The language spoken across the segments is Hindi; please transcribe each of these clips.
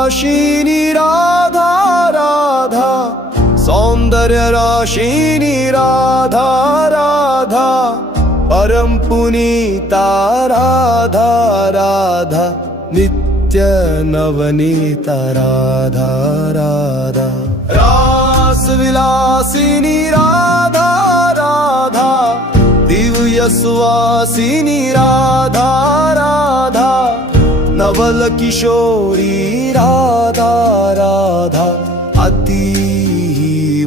राशिनी राधा राधा, सौंदर्य राशिनी राधा राधा, परम पुनीता राधा राधा, नित्य नवनीता राधा राधा। रास विलासिनी राधा राधा, दिव्य सुवासिनी राधा राधा, नवल किशोरी राधा राधा, अति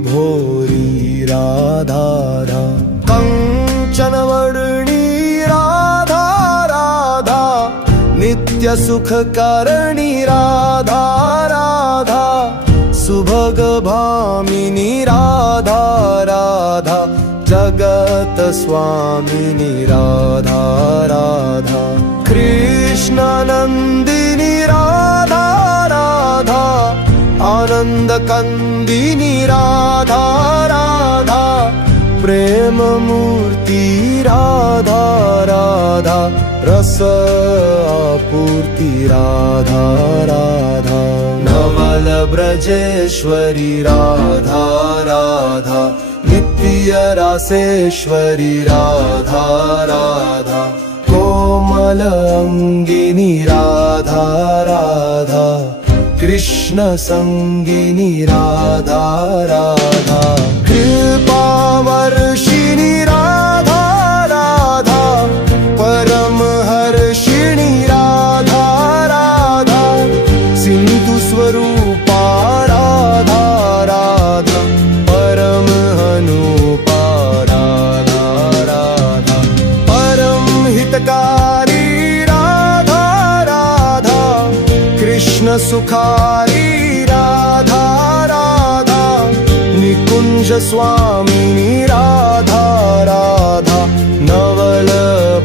भोरी राधा राधा। कंचन वर्णी राधा राधा, नित्य सुखकारणी राधा राधा, सुभग भामिनी राधा राधा, जगत स्वामिनी राधा राधा। कृष्ण नंदिनी राधा राधा, आनंद कंदिनी राधा राधा, प्रेम मूर्ति राधा राधा, रस आपूर्ति राधा राधा। नवल ब्रजेश्वरी राधा राधा, नित्य रासेश्वरी राधा राधा, कोमल अंगिनी राधा राधा, कृष्ण संगिनी राधा राधा। कृपा वर्षिणी राधा राधा, परम हर्षिणी राधा राधा, सिंधु स्वरूपा राधा राधा, परम हनुपा राधा राधा, परम हितकारी राधा राधा, कृष्ण सुखारी राधा राधा, निकुंज स्वामिनी राधा राधा, नवल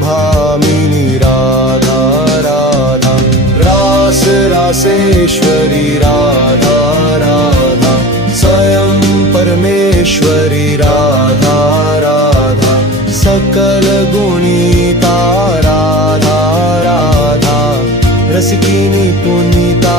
भामिनी राधा राधा। रास रासेश्वरी राधा राधा, स्वयं परमेश्वरी राधा राधा, सकल गुणिता राधा राधा, रसिकिनी पुनीता